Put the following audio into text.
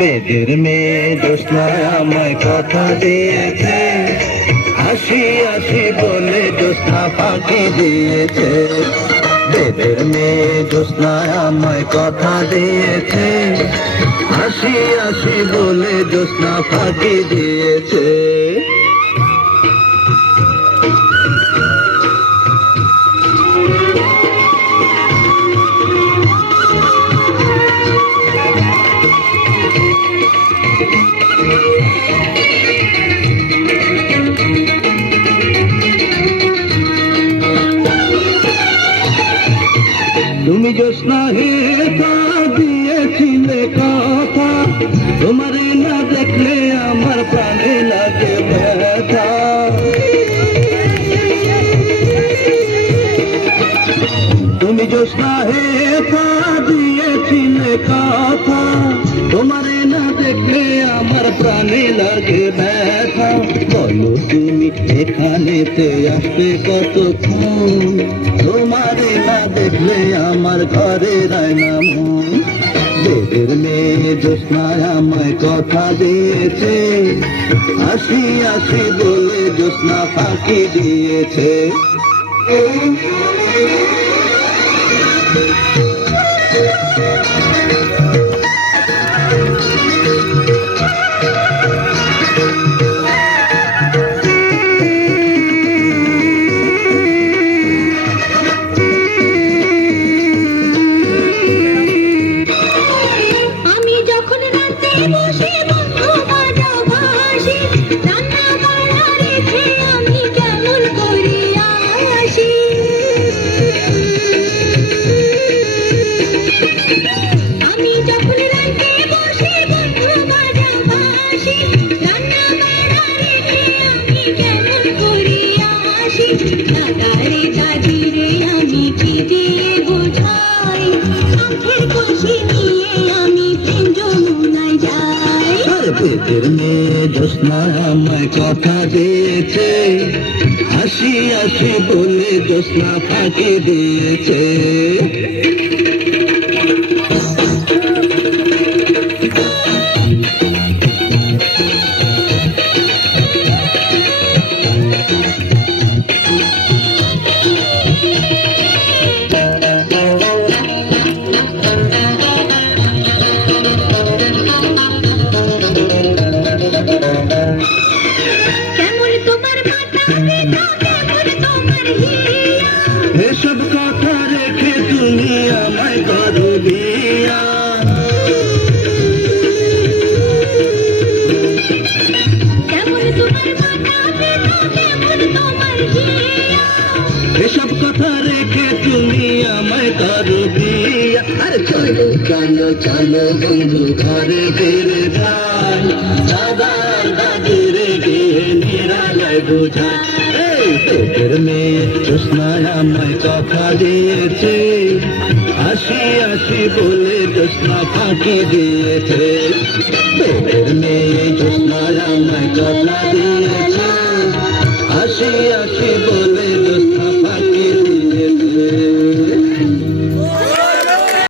বেদের মেয়ে দোষনা আমায় কথা দিয়েছে। হাসি হাসি বলে জোসনা ফাঁকি দিয়েছে। বেদের মেয়ে জোসনায় আমায় কথা দিয়েছে। হাসি হাসি বলে জোসনা ফাঁকি দিয়েছে। তুমি জোসনা হে তা না দেখলে আমার প্রাণে লাগে ব্যথা। বলো তুমি এখানেতে আসবে কতক্ষণ? তোমারে দেখলে আমার ঘরে রায় না মেয়ে জ্যোৎস্নায় আমায় কথা দিয়েছে। আসি আসি বলে জ্যোৎস্না ফাঁকি দিয়েছে। রাতে বসে বেদের মেয়ে জোসনায় আমায় কথা দিয়েছে। হাসি আসে বলে জোসনা ফাঁকি দিয়েছে। এসব কথা রেখে তুমি আমায় তোমার হিয়া এসব কথা রেখে তুমি আমায় করো বিয়া আরে চলো চলো চলো বন্ধু ঘরে ফিরে যাই। দাদা দাদিরে গিয়ে নিরালায় বুঝাই। চোখের মেয়ে কৃষ্ণা আমায় কথা দিয়েছে আসি আসি বলে কৃষ্ণা ফাঁকি দিয়েছে চোখের মেয়ে কৃষ্ণা আমায় কথা দিয়েছে আসি